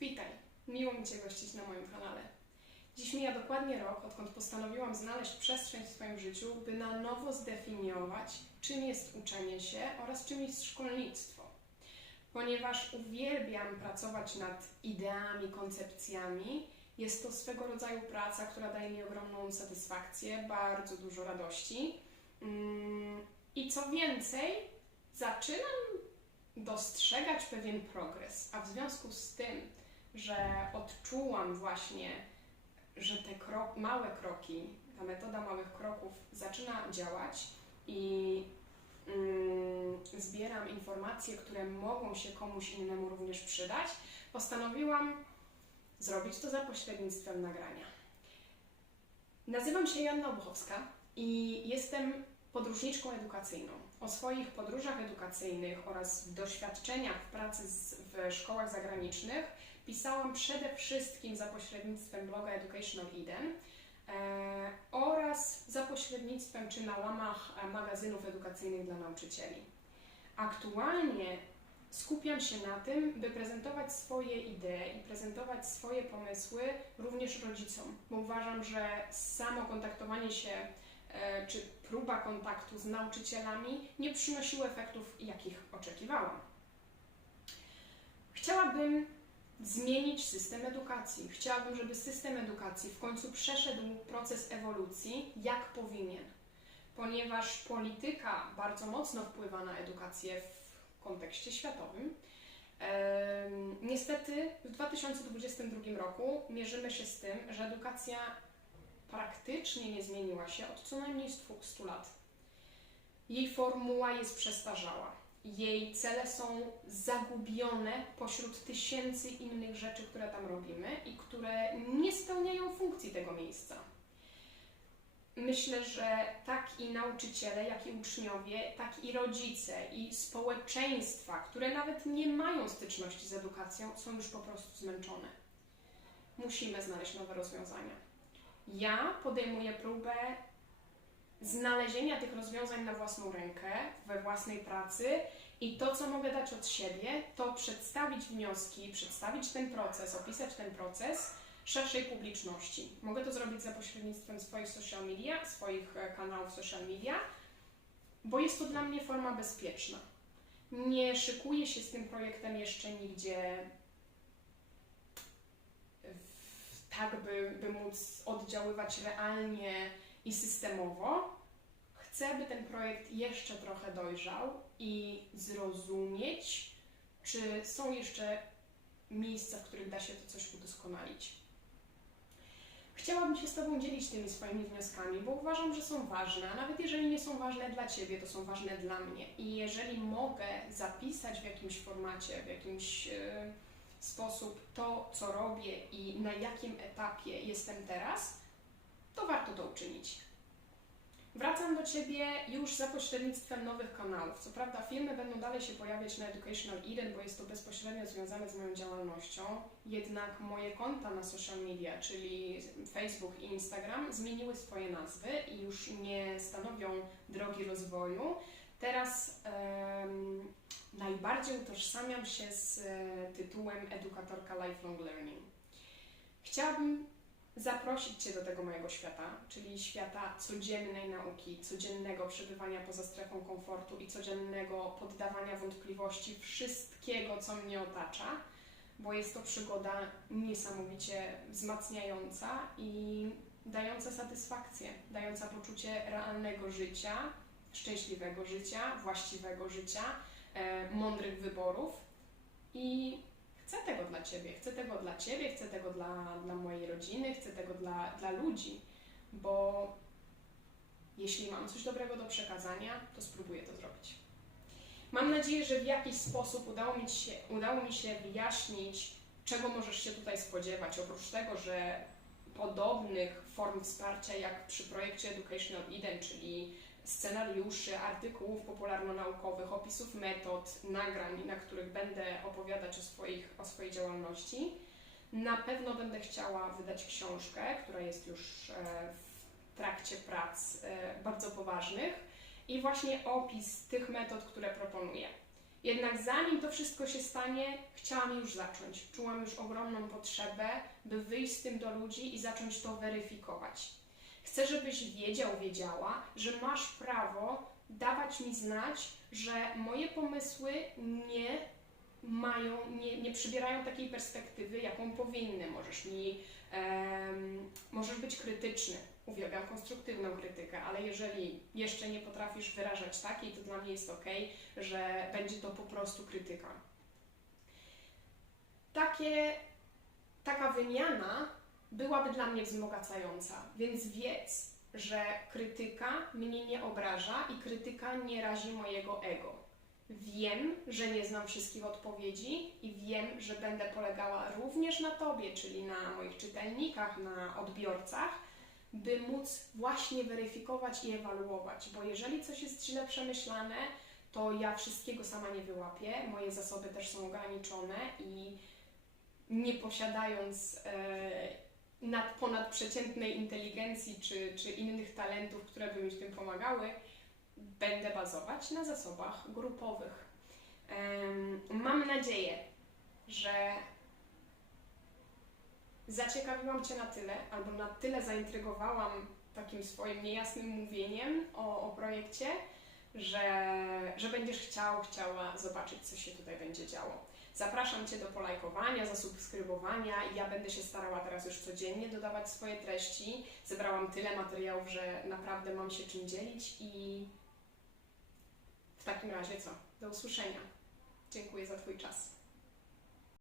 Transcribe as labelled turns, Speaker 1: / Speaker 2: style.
Speaker 1: Witaj, miło mi Cię gościć na moim kanale. Dziś mija dokładnie rok, odkąd postanowiłam znaleźć przestrzeń w swoim życiu, by na nowo zdefiniować, czym jest uczenie się oraz czym jest szkolnictwo. Ponieważ uwielbiam pracować nad ideami, koncepcjami, jest to swego rodzaju praca, która daje mi ogromną satysfakcję, bardzo dużo radości. Mm, I co więcej, zaczynam dostrzegać pewien progres, a w związku z tym, że odczułam właśnie, że te małe kroki, ta metoda małych kroków zaczyna działać i mm, zbieram informacje, które mogą się komuś innemu również przydać, postanowiłam zrobić to za pośrednictwem nagrania. Nazywam się Joanna Obuchowska i jestem podróżniczką edukacyjną. O swoich podróżach edukacyjnych oraz doświadczeniach w pracy z, w szkołach zagranicznych pisałam przede wszystkim za pośrednictwem bloga Educational Eden e, oraz za pośrednictwem czy na łamach e, magazynów edukacyjnych dla nauczycieli. Aktualnie skupiam się na tym, by prezentować swoje idee i prezentować swoje pomysły również rodzicom, bo uważam, że samo kontaktowanie się e, czy próba kontaktu z nauczycielami nie przynosiło efektów, jakich oczekiwałam. Chciałabym zmienić system edukacji. Chciałabym, żeby system edukacji w końcu przeszedł proces ewolucji, jak powinien, ponieważ polityka bardzo mocno wpływa na edukację w kontekście światowym. Niestety w 2022 roku mierzymy się z tym, że edukacja praktycznie nie zmieniła się od co najmniej 100 lat. Jej formuła jest przestarzała. Jej cele są zagubione pośród tysięcy innych rzeczy, które tam robimy i które nie spełniają funkcji tego miejsca. Myślę, że tak i nauczyciele, jak i uczniowie, tak i rodzice i społeczeństwa, które nawet nie mają styczności z edukacją, są już po prostu zmęczone. Musimy znaleźć nowe rozwiązania. Ja podejmuję próbę znalezienia tych rozwiązań na własną rękę, we własnej pracy i to, co mogę dać od siebie, to przedstawić wnioski, przedstawić ten proces, opisać ten proces szerszej publiczności. Mogę to zrobić za pośrednictwem swoich social media, swoich e, kanałów social media, bo jest to dla mnie forma bezpieczna. Nie szykuję się z tym projektem jeszcze nigdzie tak, by, by móc oddziaływać realnie i systemowo. Chcę, by ten projekt jeszcze trochę dojrzał i zrozumieć, czy są jeszcze miejsca, w których da się to coś udoskonalić. Chciałabym się z Tobą dzielić tymi swoimi wnioskami, bo uważam, że są ważne, a nawet jeżeli nie są ważne dla Ciebie, to są ważne dla mnie. I jeżeli mogę zapisać w jakimś formacie, w jakimś. Yy, sposób to, co robię i na jakim etapie jestem teraz, to warto to uczynić. Wracam do Ciebie już za pośrednictwem nowych kanałów. Co prawda, filmy będą dalej się pojawiać na Educational Eden, bo jest to bezpośrednio związane z moją działalnością. Jednak moje konta na social media, czyli Facebook i Instagram, zmieniły swoje nazwy i już nie stanowią drogi rozwoju. Teraz um, najbardziej utożsamiam się z e, tytułem edukatorka lifelong learning. Chciałabym zaprosić Cię do tego mojego świata, czyli świata codziennej nauki, codziennego przebywania poza strefą komfortu i codziennego poddawania wątpliwości wszystkiego, co mnie otacza, bo jest to przygoda niesamowicie wzmacniająca i dająca satysfakcję, dająca poczucie realnego życia, szczęśliwego życia, właściwego życia e, mądrych wyborów i chcę tego dla Ciebie, chcę tego dla Ciebie, chcę tego dla, dla mojej rodziny, chcę tego dla, dla ludzi, bo jeśli mam coś dobrego do przekazania, to spróbuję to zrobić. Mam nadzieję, że w jakiś sposób udało mi się, udało mi się wyjaśnić, czego możesz się tutaj spodziewać, oprócz tego, że podobnych form wsparcia jak przy projekcie Educational Eden, czyli scenariuszy, artykułów popularno-naukowych, opisów metod, nagrań, na których będę opowiadać o, swoich, o swojej działalności. Na pewno będę chciała wydać książkę, która jest już e, w trakcie prac e, bardzo poważnych i właśnie opis tych metod, które proponuję. Jednak zanim to wszystko się stanie, chciałam już zacząć. Czułam już ogromną potrzebę, by wyjść z tym do ludzi i zacząć to weryfikować. Chcę, żebyś wiedział, wiedziała, że masz prawo dawać mi znać, że moje pomysły nie mają, nie, nie przybierają takiej perspektywy, jaką powinny. Możesz mi, em, możesz być krytyczny. Uwielbiam konstruktywną krytykę, ale jeżeli jeszcze nie potrafisz wyrażać takiej, to dla mnie jest ok, że będzie to po prostu krytyka. Takie, taka wymiana byłaby dla mnie wzbogacająca, więc wiedz, że krytyka mnie nie obraża i krytyka nie razi mojego ego. Wiem, że nie znam wszystkich odpowiedzi i wiem, że będę polegała również na Tobie, czyli na moich czytelnikach, na odbiorcach, by móc właśnie weryfikować i ewaluować, bo jeżeli coś jest źle przemyślane, to ja wszystkiego sama nie wyłapię, moje zasoby też są ograniczone i nie posiadając e, nad, ponadprzeciętnej inteligencji czy, czy innych talentów, które by mi w tym pomagały, będę bazować na zasobach grupowych. Mam nadzieję, że zaciekawiłam Cię na tyle, albo na tyle zaintrygowałam takim swoim niejasnym mówieniem o, o projekcie, że, że będziesz chciał, chciała zobaczyć, co się tutaj będzie działo. Zapraszam Cię do polajkowania, zasubskrybowania i ja będę się starała teraz już codziennie dodawać swoje treści. Zebrałam tyle materiałów, że naprawdę mam się czym dzielić i w takim razie co? Do usłyszenia. Dziękuję za Twój czas.